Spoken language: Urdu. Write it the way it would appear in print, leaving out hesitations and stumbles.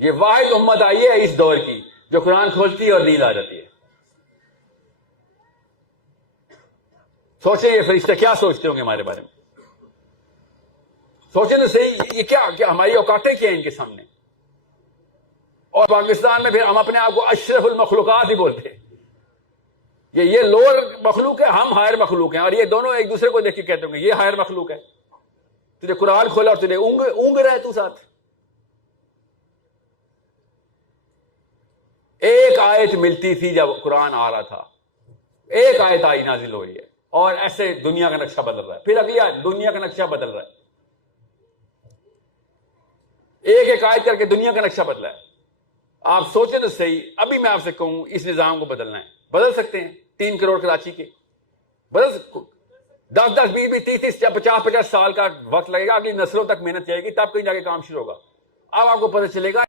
یہ واحد امت آئی ہے اس دور کی جو قرآن کھولتی ہے اور نیند آ جاتی ہے. سوچیں یہ فرشتے کیا سوچتے ہوں گے ہمارے بارے میں. سوچیں تو صحیح, یہ کیا ہماری اوقاتیں کیا ہیں ان کے سامنے. اور پاکستان میں پھر ہم اپنے آپ کو اشرف المخلوقات ہی بولتے ہیں. یہ لوور مخلوق ہے, ہم ہائر مخلوق ہیں, اور یہ دونوں ایک دوسرے کو دیکھ کے کہتے ہوں گے یہ ہائر مخلوق ہے. تجھے قرآن کھولا اور تجھے اونگ رہا ہے تو ساتھ. ایک آیت ملتی تھی جب قرآن آ رہا تھا, ایک آیت آئی نازل ہو رہی ہے, اور ایسے دنیا کا نقشہ بدل رہا ہے. پھر اگلی آیت, دنیا کا نقشہ بدل رہا ہے. ایک ایک آیت کر کے دنیا کا نقشہ بدلا ہے. آپ سوچیں تو صحیح, ابھی میں آپ سے کہوں اس نظام کو بدلنا ہے, بدل سکتے ہیں. 3 کروڑ کراچی کے بدل, 10 20 30 50 سال کا وقت لگے گا, اگلی نسلوں تک محنت جائے گی, تب کہیں جا کے کام شروع ہوگا. اب آپ کو پتہ چلے گا